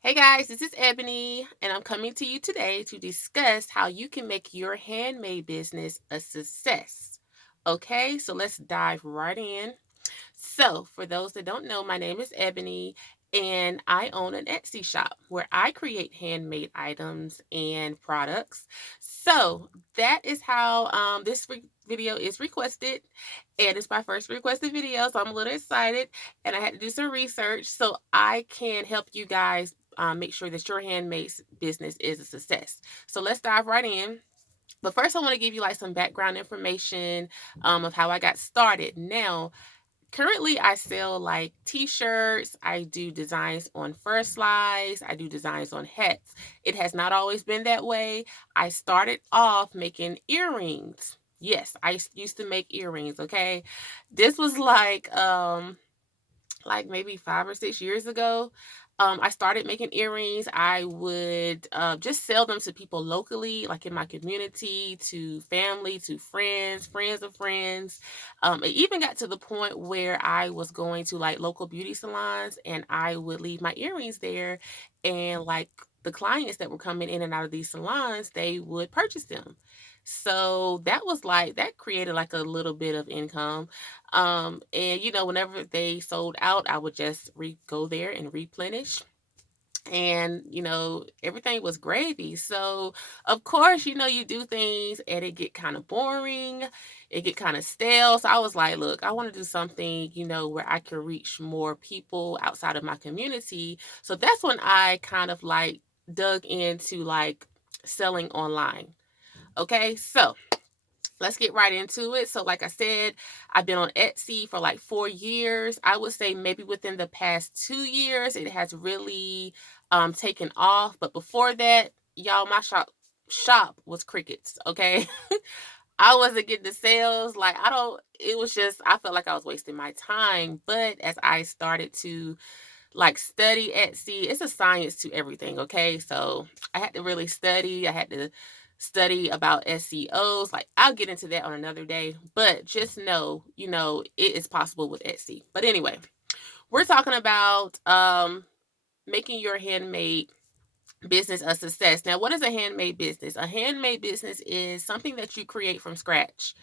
Hey guys, this is Ebony, and I'm coming to you today to discuss how you can make your handmade business a success. Okay, so let's dive right in. So, for those that don't know, my name is Ebony, and I own an Etsy shop where I create handmade items and products. So, that is how video is requested, and it's my first requested video. So, I'm a little excited, and I had to do some research so I can help you guys make sure that your handmade business is a success. So, let's dive right in. But first, I want to give you like some background information of how I got started. Now, currently, I sell like t-shirts. I do designs on fur slides. I do designs on hats. It has not always been that way. I started off making earrings. Yes, used to make earrings, okay? This was like maybe 5 or 6 years ago. I started making earrings. I would just sell them to people locally, like in my community, to family, to friends, friends of friends. It even got to the point where I was going to like local beauty salons and I would leave my earrings there. And like the clients that were coming in and out of these salons, they would purchase them. So that was like, that created like a little bit of income. And whenever they sold out, I would just go there and replenish. And everything was gravy. So of course, you do things and it get kind of boring, it get kind of stale. So I was like, look, I want to do something, where I can reach more people outside of my community. So that's when I kind of like dug into like selling online. Okay, so let's get right into it. So, like I said, I've been on Etsy for like 4 years. I would say maybe within the past 2 years, it has really taken off. But before that, y'all, my shop was crickets. Okay, I wasn't getting the sales. Like I don't. It was just I felt like I was wasting my time. But as I started to like study Etsy. It's a science to everything, okay? So I had to really study. I had to study about SEOs. Like I'll get into that on another day, but just know, it is possible with Etsy. But anyway, we're talking about making your handmade business a success. Now, what is a handmade business? A handmade business is something that you create from scratch,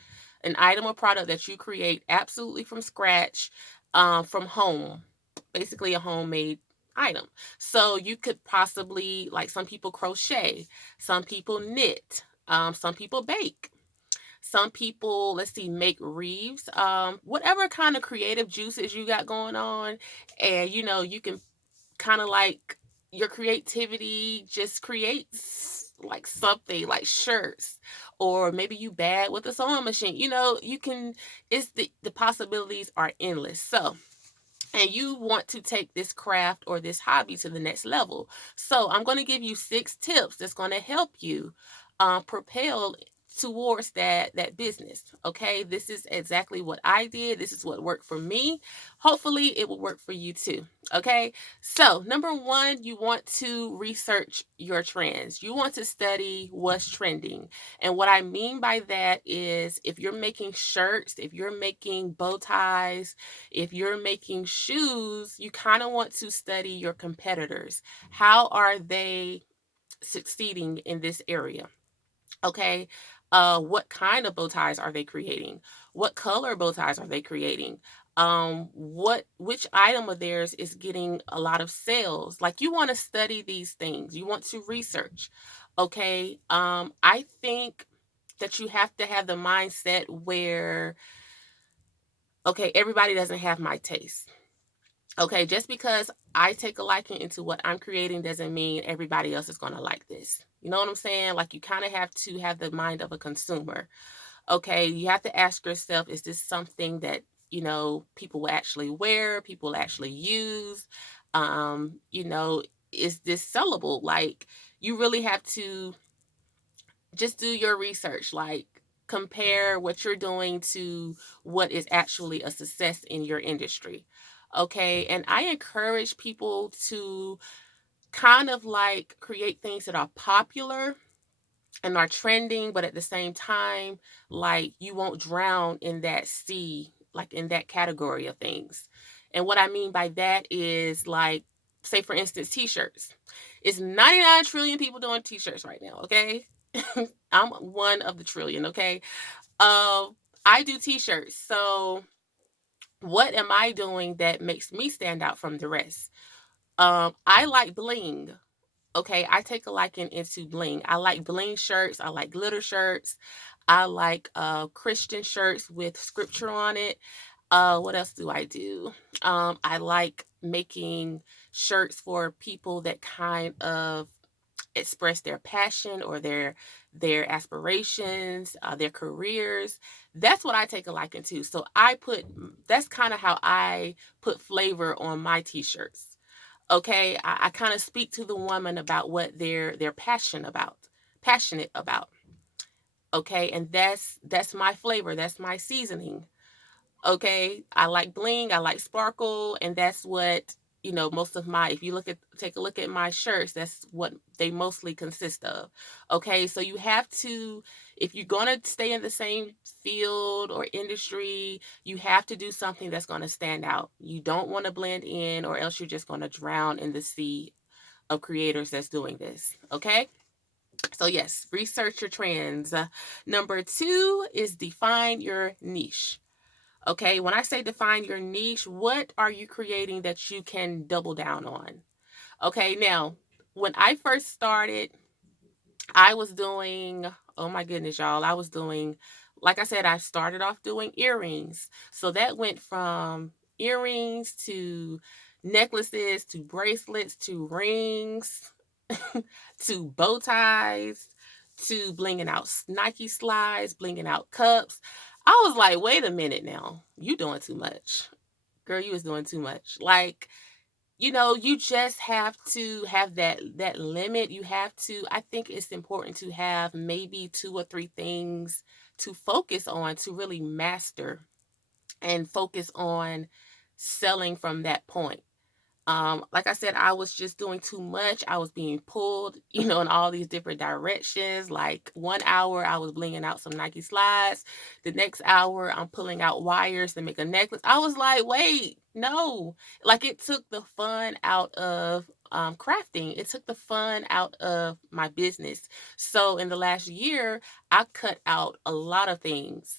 an item or product that you create absolutely from scratch, from home, basically a homemade item. So you could possibly, like some people crochet, some people knit, some people bake. Some people, let's see, make wreaths, whatever kind of creative juices you got going on. And, you can kind of like your creativity just creates like something like shirts, or maybe you bad with a sewing machine. You can, it's the possibilities are endless. So, and you want to take this craft or this hobby to the next level. So, I'm going to give you 6 tips that's going to help you propel towards that business. Okay, this is exactly what I did. This is what worked for me. Hopefully, it will work for you too. Okay, so number one, you want to research your trends. You want to study what's trending. And what I mean by that is if you're making shirts, if you're making bow ties, if you're making shoes, you kind of want to study your competitors. How are they succeeding in this area? Okay. What kind of bow ties are they creating? What color bow ties are they creating? Which item of theirs is getting a lot of sales? Like you want to study these things. You want to research. Okay. I think that you have to have the mindset where, okay, everybody doesn't have my taste. Okay, just because I take a liking into what I'm creating doesn't mean everybody else is going to like this. You know what I'm saying? Like you kind of have to have the mind of a consumer. Okay, you have to ask yourself, is this something that, people will actually wear, people will actually use? Um, you know, is this sellable? Like you really have to just do your research, like compare what you're doing to what is actually a success in your industry. Okay, and I encourage people to kind of like create things that are popular and are trending, but at the same time, like you won't drown in that sea, like in that category of things. And what I mean by that is like say for instance, t-shirts. It's 99 trillion people doing t-shirts right now, okay? I'm one of the trillion, okay? I do t-shirts. So what am I doing that makes me stand out from the rest? I like bling. Okay, I take a liking into bling. I like bling shirts. I like glitter shirts. I like Christian shirts with scripture on it. What else do I do? I like making shirts for people that kind of express their passion or their aspirations, their careers. That's what I take a liking to. So that's kind of how I put flavor on my t-shirts. Okay, I kind of speak to the woman about what they're passionate about. Okay, and that's my flavor, that's my seasoning. Okay, I like bling, I like sparkle, and that's what, most of my, if you take a look at my shirts, that's what they mostly consist of. Okay, so you have to, if you're going to stay in the same field or industry, you have to do something that's going to stand out. You don't want to blend in, or else you're just going to drown in the sea of creators that's doing this. Okay, so yes, research your trends. Number 2 is define your niche. Okay, when I say define your niche, what are you creating that you can double down on? Okay, now, when I first started, I was doing, oh my goodness, y'all, I was doing, like I said, I started off doing earrings. So that went from earrings to necklaces to bracelets to rings to bow ties to blinging out Nike slides, blinging out cups. I was like, wait a minute now. You doing too much. Girl, you was doing too much. Like, you just have to have that limit. You have to, I think it's important to have maybe 2 or 3 things to focus on to really master and focus on selling from that point. Like I said, I was just doing too much. I was being pulled, in all these different directions. Like 1 hour, I was blinging out some Nike slides. The next hour, I'm pulling out wires to make a necklace. I was like, wait, no. Like it took the fun out of crafting. It took the fun out of my business. So in the last year, I cut out a lot of things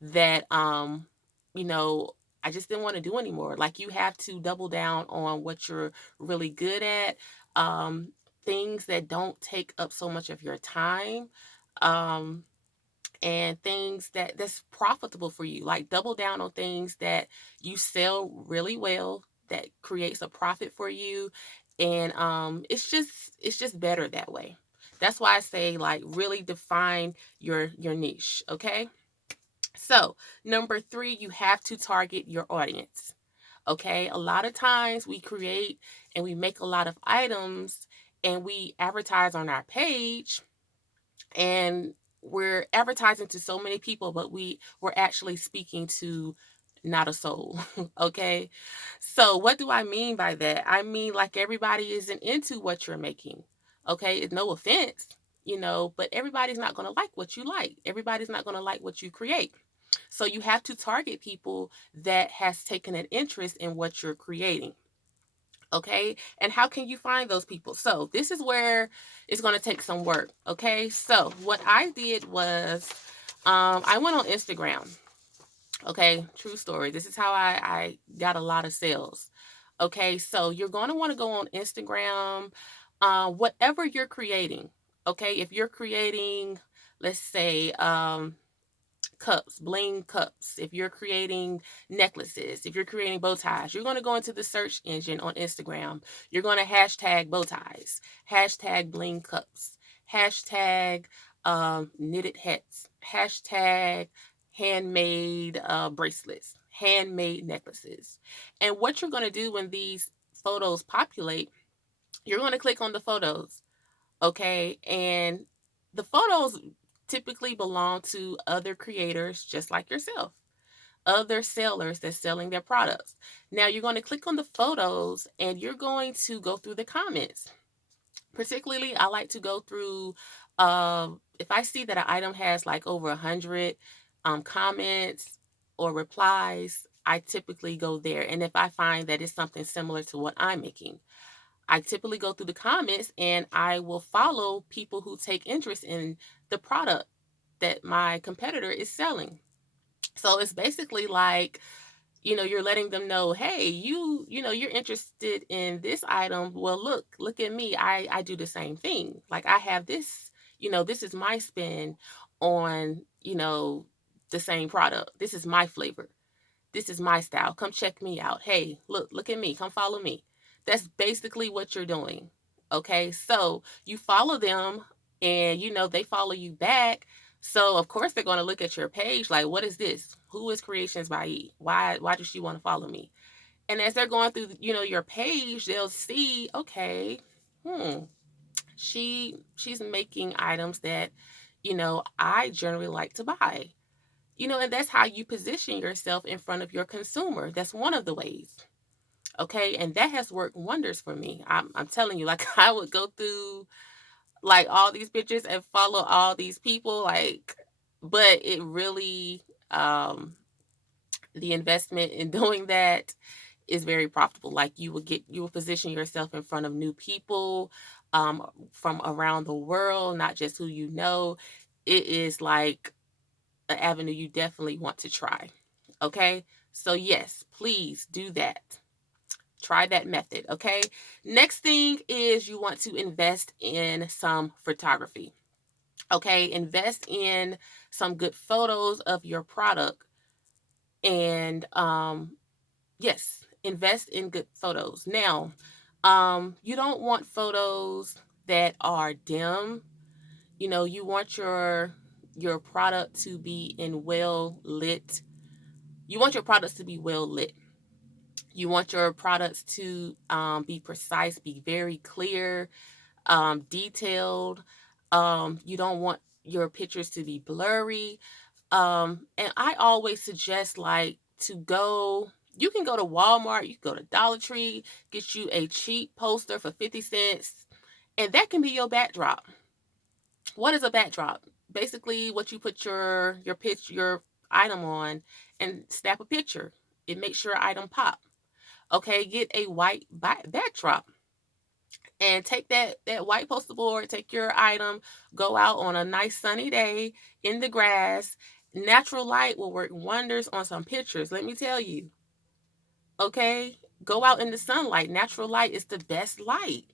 that, you know, I just didn't want to do anymore. Like you have to double down on what you're really good at. Um, Things that don't take up so much of your time. Um, and things that's profitable for you. Like double down on things that you sell really well, that creates a profit for you. And it's just better that way. That's why I say like really define your niche, okay? So, number 3, you have to target your audience. Okay, a lot of times we create and we make a lot of items and we advertise on our page, and we're advertising to so many people, but we're actually speaking to not a soul. Okay, so what do I mean by that? I mean, like, everybody isn't into what you're making. Okay, it's no offense, but everybody's not going to like what you like. Everybody's not going to like what you create. So you have to target people that has taken an interest in what you're creating. Okay, and how can you find those people? So this is where it's going to take some work. Okay, so what I did was I went on Instagram. Okay, true story. This is how I got a lot of sales. Okay, so you're going to want to go on Instagram, whatever you're creating. Okay, if you're creating, let's say, cups, bling cups, if you're creating necklaces, if you're creating bow ties, you're going to go into the search engine on Instagram. You're going to hashtag bow ties, hashtag bling cups, hashtag knitted hats, hashtag handmade bracelets, handmade necklaces. And what you're going to do when these photos populate, you're going to click on the photos. Okay, and the photos typically belong to other creators just like yourself, other sellers that's selling their products. Now you're going to click on the photos and you're going to go through the comments. Particularly, I like to go through, if I see that an item has like over 100 comments or replies, I typically go there. And if I find that it's something similar to what I'm making, I typically go through the comments and I will follow people who take interest in the product that my competitor is selling. So it's basically like, you're letting them know, hey, you're interested in this item. Well, look at me. I do the same thing. Like I have this, this is my spin on, the same product. This is my flavor. This is my style. Come check me out. Hey, look at me. Come follow me. That's basically what you're doing. Okay? So, you follow them and they follow you back. So, of course they're going to look at your page like, what is this? Who is Creations by E? Why does she want to follow me? And as they're going through, your page, they'll see, okay, hmm, she's making items that, I generally like to buy. And that's how you position yourself in front of your consumer. That's one of the ways. Okay. And that has worked wonders for me. I'm telling you, like, I would go through like all these pictures and follow all these people, like, but it really, the investment in doing that is very profitable. Like, you will position yourself in front of new people, from around the world, not just who you know. It is like an avenue you definitely want to try. Okay. So, yes, please do that. Try that method. Okay. Next thing is you want to invest in some photography. Okay. Invest in some good photos of your product. And, yes, invest in good photos. Now, you don't want photos that are dim. You want your product to be in well lit. You want your products to be well lit. You want your products to be precise, be very clear, detailed. You don't want your pictures to be blurry. And I always suggest like you can go to Walmart, you can go to Dollar Tree, get you a cheap poster for 50 cents, and that can be your backdrop. What is a backdrop? Basically, what you put your item on and snap a picture. It makes your item pop. Okay, get a white backdrop and take that white poster board, take your item, go out on a nice sunny day in the grass. Natural light will work wonders on some pictures, let me tell you. Okay, go out in the sunlight. Natural light is the best light.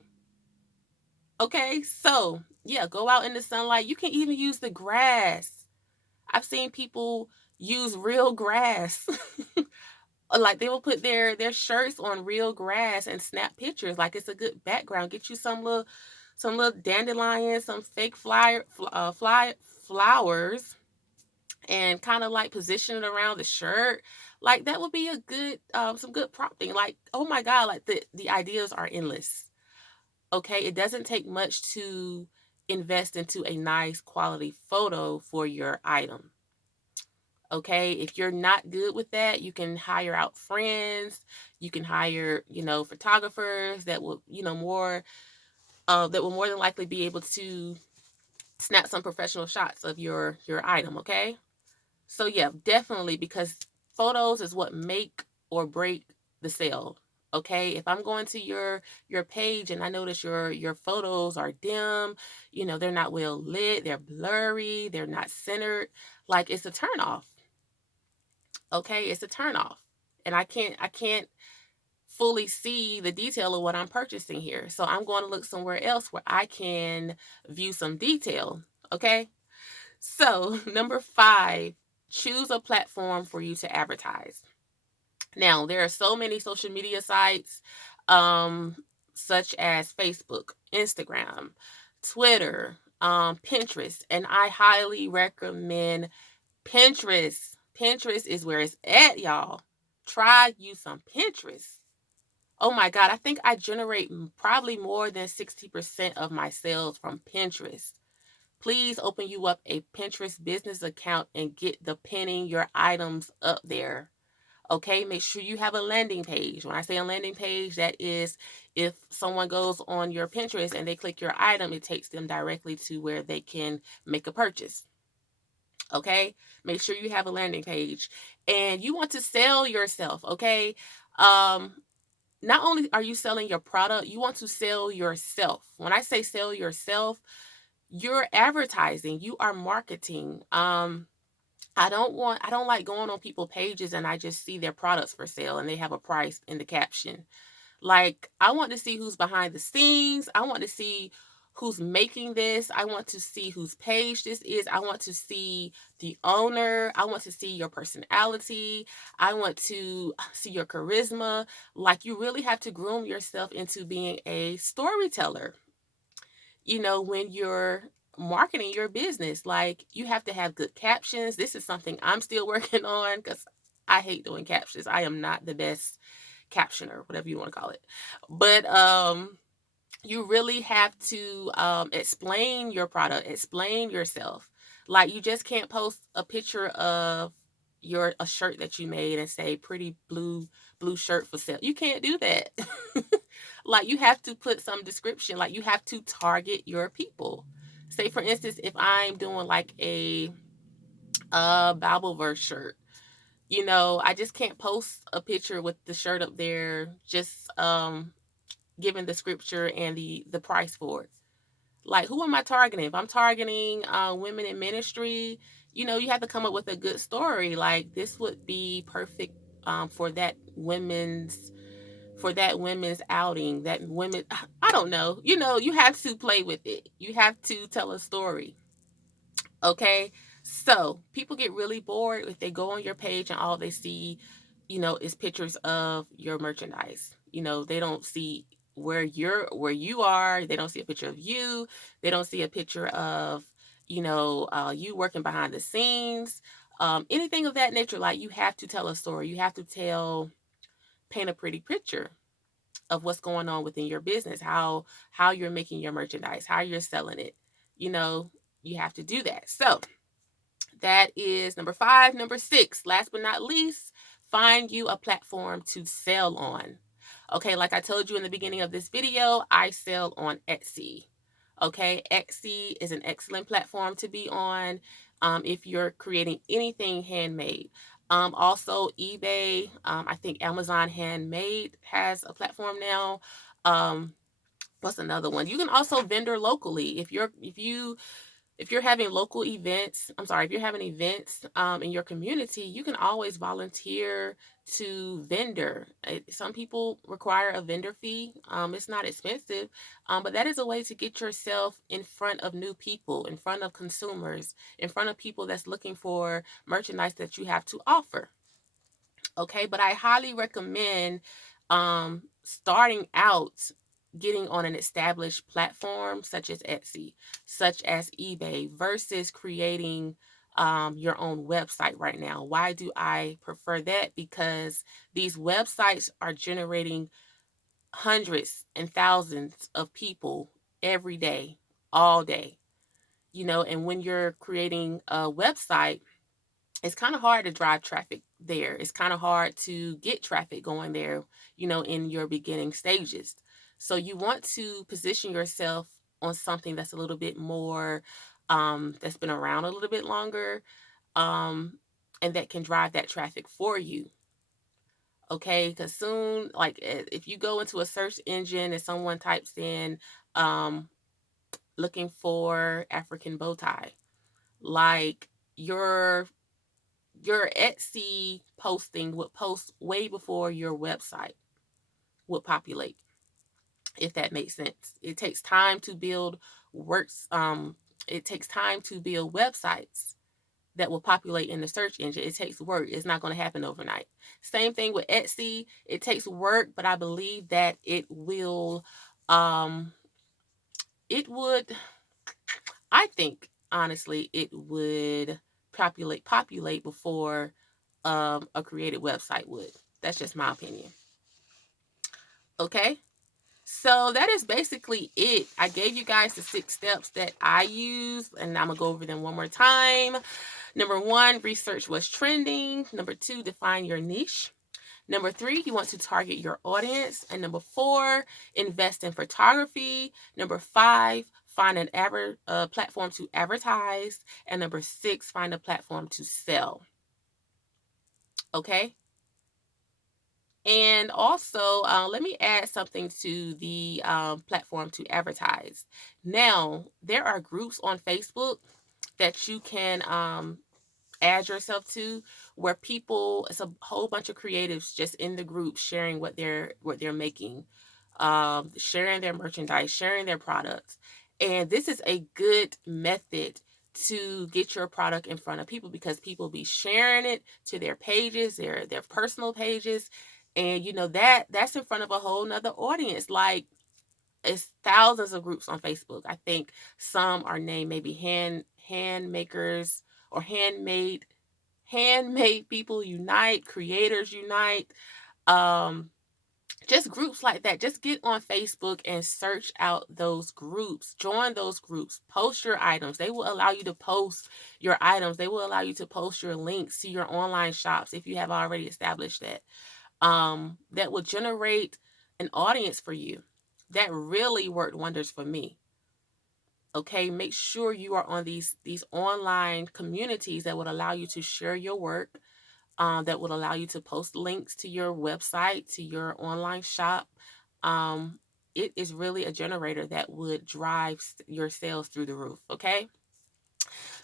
Okay, so yeah, go out in the sunlight. You can even use the grass. I've seen people use real grass. Like they will put their shirts on real grass and snap pictures like it's a good background. Get you some little dandelions, some fake flowers, and kind of like position it around the shirt. Like that would be a good some good prompting. Like, oh my god, like the ideas are endless. Okay, it doesn't take much to invest into a nice quality photo for your item. Okay, if you're not good with that, you can hire out friends. You can hire, photographers that will, that will more than likely be able to snap some professional shots of your item. Okay, so yeah, definitely, because photos is what make or break the sale. Okay, if I'm going to your page and I notice your photos are dim, they're not well lit, they're blurry, they're not centered, like it's a turn off. Okay, it's a turn off. And I can't fully see the detail of what I'm purchasing here. So I'm going to look somewhere else where I can view some detail. Okay? So, number 5, choose a platform for you to advertise. Now, there are so many social media sites, um, such as Facebook, Instagram, Twitter, Pinterest, and I highly recommend Pinterest. Pinterest is where it's at, y'all. Try use some Pinterest. Oh my God, I think I generate probably more than 60% of my sales from Pinterest. Please open you up a Pinterest business account and get the pinning your items up there. Okay, make sure you have a landing page. When I say a landing page, that is if someone goes on your Pinterest and they click your item, it takes them directly to where they can make a purchase. Okay, make sure you have a landing page and you want to sell yourself. Okay, um not only are you selling your product, you want to sell yourself. When I say sell yourself, you're advertising, you are marketing. I don't like going on people pages and I just see their products for sale and they have a price in the caption. Like, I want to see who's behind the scenes. I want to see who's making this. I want to see whose page this is. I want to see the owner. I want to see your personality. I want to see your charisma. Like, you really have to groom yourself into being a storyteller, when you're marketing your business. Like, you have to have good captions. This is something I'm still working on because I hate doing captions. I am not the best captioner, whatever you want to call it. But you really have to explain your product, explain yourself. Like, you just can't post a picture of a shirt that you made and say pretty blue shirt for sale. You can't do that. Like, you have to put some description. Like, you have to target your people. Say, for instance, if I'm doing like a Bible verse shirt, I just can't post a picture with the shirt up there, just giving the scripture and the price for it. Like, who am I targeting? If I'm targeting women in ministry, you have to come up with a good story. Like, this would be perfect for that women's outing, that women, I don't know. You have to play with it. You have to tell a story. Okay. So people get really bored if they go on your page and all they see, is pictures of your merchandise. They don't see where you are. They don't see a picture of you. They don't see a picture of, you working behind the scenes. Anything of that nature. Like, you have to tell a story. You have to paint a pretty picture of what's going on within your business, how you're making your merchandise, how you're selling it. You have to do that. So that is number 5. Number 6, last but not least, find you a platform to sell on. Okay, like I told you in the beginning of this video, I sell on Etsy. Okay, Etsy is an excellent platform to be on if you're creating anything handmade. Also, eBay. I think Amazon Handmade has a platform now. What's another one? You can also vendor locally if you're having local events. If you're having events in your community, you can always volunteer to vendor. Some people require a vendor fee. It's not expensive, but that is a way to get yourself in front of new people, in front of consumers, in front of people that's looking for merchandise that you have to offer. Okay, but I highly recommend starting out getting on an established platform such as Etsy, such as eBay, versus creating your own website right now. Why do I prefer that? Because these websites are generating hundreds and thousands of people every day, all day, and when you're creating a website, it's kind of hard to drive traffic there. It's kind of hard to get traffic going there, in your beginning stages. So you want to position yourself on something that's a little bit more, that's been around a little bit longer, and that can drive that traffic for you. Okay, because soon, like, if you go into a search engine and someone types in, looking for African bow tie, like, your Etsy posting would post way before your website would populate, if that makes sense. It takes time to build works. It takes time to build websites that will populate in the search engine. It takes work. It's not going to happen overnight. Same thing with Etsy. It takes work, but I believe that it would, I think, honestly, it would populate before a created website would. That's just my opinion. Okay, so that is basically it. I gave you guys the 6 steps that I use, and I'm gonna go over them one more time. Number 1, research what's trending. Number 2, define your niche. Number 3, you want to target your audience. And number 4, invest in photography. Number 5, find an platform to advertise. And number 6, find a platform to sell. Okay? And also, let me add something to the platform to advertise. Now, there are groups on Facebook that you can add yourself to, where people, it's a whole bunch of creatives just in the group sharing what they're making, sharing their merchandise, sharing their products. And this is a good method to get your product in front of people, because people be sharing it to their pages, their personal pages. And that's in front of a whole nother audience. Like, it's thousands of groups on Facebook. I think some are named maybe hand makers, or handmade people unite, creators unite. Um, just groups like that. Just get on Facebook and search out those groups. Join those groups. Post your items. They will allow you to post your items. They will allow you to post your links to your online shops if you have already established that. That will generate an audience for you. That really worked wonders for me. Okay, make sure you are on these online communities that would allow you to share your work, that would allow you to post links to your website, to your online shop. Um, it is really a generator that would drive your sales through the roof. Okay.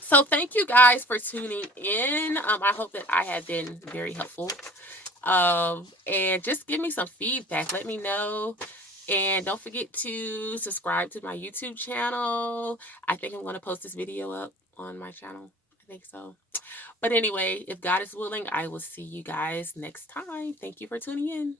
So thank you guys for tuning in. I hope that I have been very helpful. And just give me some feedback. Let me know. And don't forget to subscribe to my YouTube channel. I think I'm going to post this video up on my channel. I think so. But anyway, if God is willing, I will see you guys next time. Thank you for tuning in.